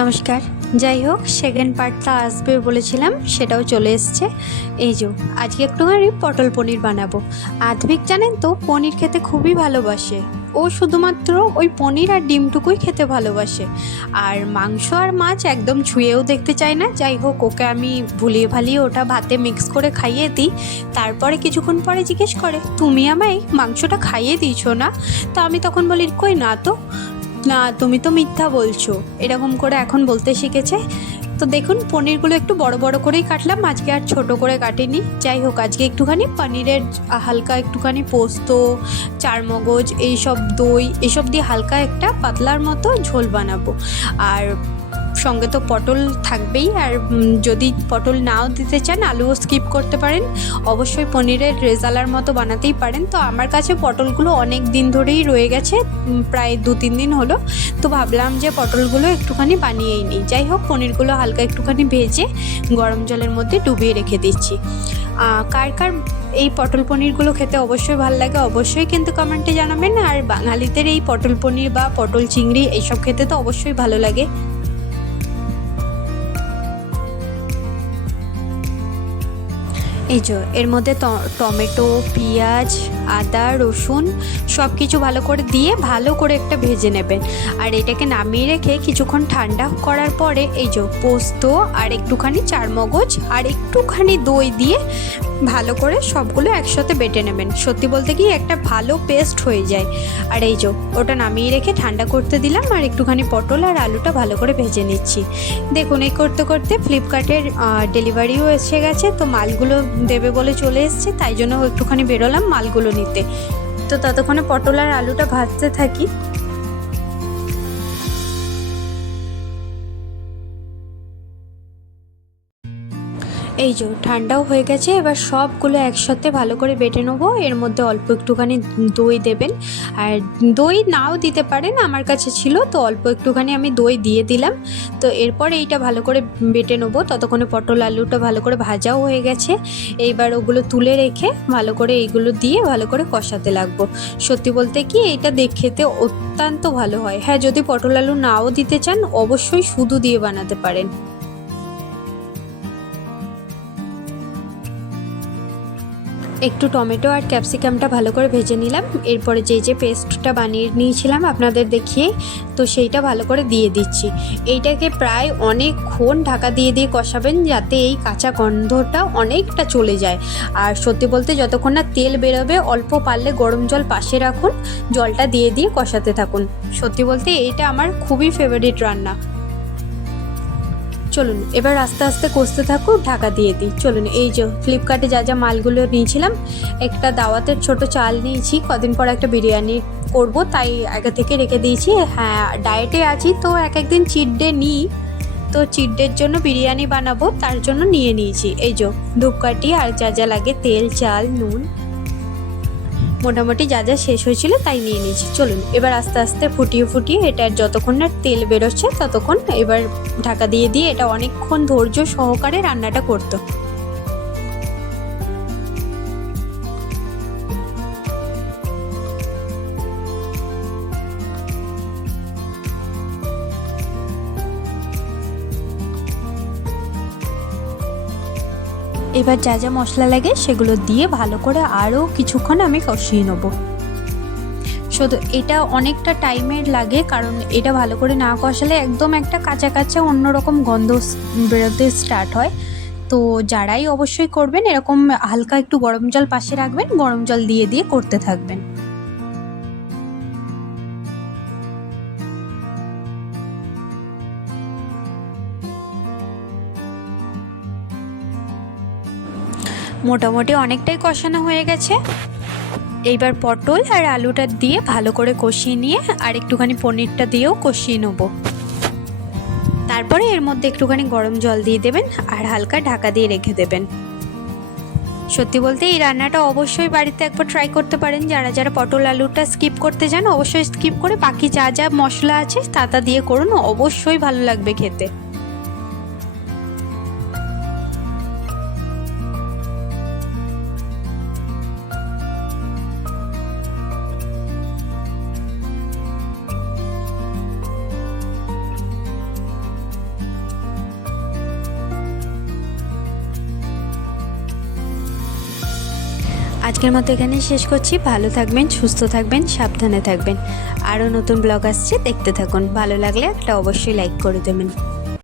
নমস্কার। যাই হোক, সেকেন্ড পার্টটা আসবে বলেছিলাম, সেটাও চলে এসছে। এই যে আজকে একটুখানি পটল পনির বানাবো। আধুনিক জানেন তো পনির খেতে খুবই ভালোবাসে। ও শুধুমাত্র ওই পনির আর ডিমটুকুই খেতে ভালোবাসে, আর মাংস আর মাছ একদম ছুঁয়েও দেখতে চায় না। যাই হোক, ওকে আমি ভুলিয়ে ভালিয়ে ওটা ভাতে মিক্স করে খাইয়ে দিই। তারপরে কিছুক্ষণ পরে জিজ্ঞেস করে, তুমি আমায় মাংসটা খাইয়ে দিয়েছো না? তো আমি তখন বলি, কই না তো, না তুমি তো মিথ্যা বলছো, এরকম করে এখন বলতে শিখেছে। তো দেখুন, পনিরগুলো একটু বড় বড় করেই কাটলাম, আজকে আর ছোট করে কাটিনি। যাই হোক, আজকে একটুখানি পনিরের হালকা একটুখানি পোস্ত, চারমগজ, এইসব দই এসব দিয়ে হালকা একটা পাতলার মতো ঝোল বানাবো। আর সঙ্গে তো পটল থাকবেই, আর যদি পটল নাও দিতে চান আলুও স্কিপ করতে পারেন। অবশ্যই পনিরের রেজালার মতো বানাতেই পারেন। তো আমার কাছে পটলগুলো অনেক দিন ধরেই রয়ে গেছে, প্রায় 2-3 দিন হলো। তো ভাবলাম যে পটলগুলো একটুখানি বানিয়েই নিই। যাই হোক, পনিরগুলো হালকা একটুখানি ভেজে গরম জলের মধ্যে ডুবিয়ে রেখে দিচ্ছি। কার কার এই পটল পনিরগুলো খেতে অবশ্যই ভালো লাগে, অবশ্যই কিন্তু কমেন্টে জানাবেন। আর বাঙালিদের এই পটল পনির বা পটল চিংড়ি এইসব খেতে তো অবশ্যই ভালো লাগে। এই যে এর মধ্যে টমেটো, পেঁয়াজ, আদা, রসুন সব কিছু ভালো করে দিয়ে ভালো করে একটা ভেজে নেবেন। আর এটাকে নামিয়ে রেখে কিছুক্ষণ ঠান্ডা করার পরে এই যে পোস্ত আর একটুখানি চারমগজ আর একটুখানি দই দিয়ে ভালো করে সবগুলো একসাথে বেটে নেবেন। সত্যি বলতে কি একটা ভালো পেস্ট হয়ে যায়। আর এই যে ওটা নামিয়ে রেখে ঠান্ডা করতে দিলাম, আর একটুখানি পটল আর আলুটা ভালো করে ভেজে নিচ্ছি। দেখুন, এই করতে করতে ফ্লিপকার্টের ডেলিভারিও এসে গেছে। তো মালগুলো দেবে বলে চলে এসছে, তাই জন্য একটুখানি বেরোলাম মালগুলো নিতে। তো ততক্ষণে পটল আর আলুটা ভাজতে থাকি। এই যে ঠান্ডাও হয়ে গেছে, এবার সবগুলো একসাথে ভালো করে বেটে নেবো। এর মধ্যে অল্প একটুখানি দই দেবেন, আর দই নাও দিতে পারেন, আমার কাছে ছিল তো অল্প একটুখানি আমি দই দিয়ে দিলাম। তো এরপর এইটা ভালো করে বেটে নেবো। ততক্ষণে পটল আলুটা ভালো করে ভাজাও হয়ে গেছে। এইবার ওগুলো তুলে রেখে ভালো করে এইগুলো দিয়ে ভালো করে কষাতে লাগবো। সত্যি বলতে কি এইটা খেতে অত্যন্ত ভালো হয়। হ্যাঁ, যদি পটল আলু নাও দিতে চান অবশ্যই শুধু দিয়ে বানাতে পারেন। একটু টমেটো আর ক্যাপসিকামটা ভালো করে ভেজে নিলাম। এরপরে যে পেস্টটা বানিয়ে নিয়েছিলাম আপনাদের দেখিয়ে, তো সেইটা ভালো করে দিয়ে দিচ্ছি। এইটাকে প্রায় অনেকক্ষণ ঢাকা দিয়ে দিয়ে কষাবেন, যাতে এই কাঁচা গন্ধটা অনেকটা চলে যায়। আর সত্যি বলতে যতক্ষণ না তেল বেরোবে, অল্প পারলে গরম জল পাশে রাখুন, জলটা দিয়ে দিয়ে কষাতে থাকুন। সত্যি বলতে এইটা আমার খুবই ফেভারিট রান্না। চলুন এবার আস্তে আস্তে কষতে থাকুক, ঢাকা দিয়ে দিই। চলুন, এই যে ফ্লিপকার্টে যা যা মালগুলো নিয়েছিলাম, একটা দাওয়াতের ছোট চাল নিয়েছি, কদিন পর একটা বিরিয়ানি করব তাই আগে থেকে রেখে দিয়েছি। হ্যাঁ, ডায়েটে আছি তো এক একদিন চিট ডে নিই, তো চিট ডের জন্য বিরিয়ানি বানাবো, তার জন্য নিয়ে নিয়েছি। এই যে ধূপকাঠি আর যা যা লাগে, তেল, চাল, নুন, মোটামুটি যা যা শেষ হয়েছিল তাই নিয়ে নিয়েছি। চলুন এবার আস্তে আস্তে ফুটিয়ে ফুটিয়ে এটার যতক্ষণ না তেল বেরোচ্ছে ততক্ষণ এবার ঢাকা দিয়ে দিয়ে এটা অনেকক্ষণ ধৈর্য সহকারে রান্নাটা করতে। এবার যা যা মশলা লাগে সেগুলো দিয়ে ভালো করে আরও কিছুক্ষণ আমি কষিয়ে নেবো। শুধু এটা অনেকটা টাইমের লাগে, কারণ এটা ভালো করে না কষালে একদম একটা কাঁচা কাঁচা অন্যরকম গন্ধ বেরোতে স্টার্ট হয়। তো যারাই অবশ্যই করবেন এরকম হালকা একটু গরম জল পাশে রাখবেন, গরম জল দিয়ে দিয়ে করতে থাকবেন। মোটামুটি অনেকটাই কষানো হয়ে গেছে। এইবার পটল আর আলুটা দিয়ে ভালো করে কষিয়ে নিয়ে আর একটুখানি পনিরটা দিয়েও কষিয়ে নেবো। তারপরে এর মধ্যে একটুখানি গরম জল দিয়ে দেবেন আর হালকা ঢাকা দিয়ে রেখে দেবেন। সত্যি বলতে এই রান্নাটা অবশ্যই বাড়িতে একবার ট্রাই করতে পারেন। যারা যারা পটল আলুটা স্কিপ করতে চান অবশ্যই স্কিপ করে বাকি যা যা মশলা আছে তা দিয়ে করুন, অবশ্যই ভালো লাগবে খেতে। আজকের মতো এখানেই শেষ করছি। ভালো থাকবেন, সুস্থ থাকবেন, সাবধানে থাকবেন। আরও নতুন ব্লগ আসছে, দেখতে থাকুন। ভালো লাগলে একটা অবশ্যই লাইক করে দেবেন।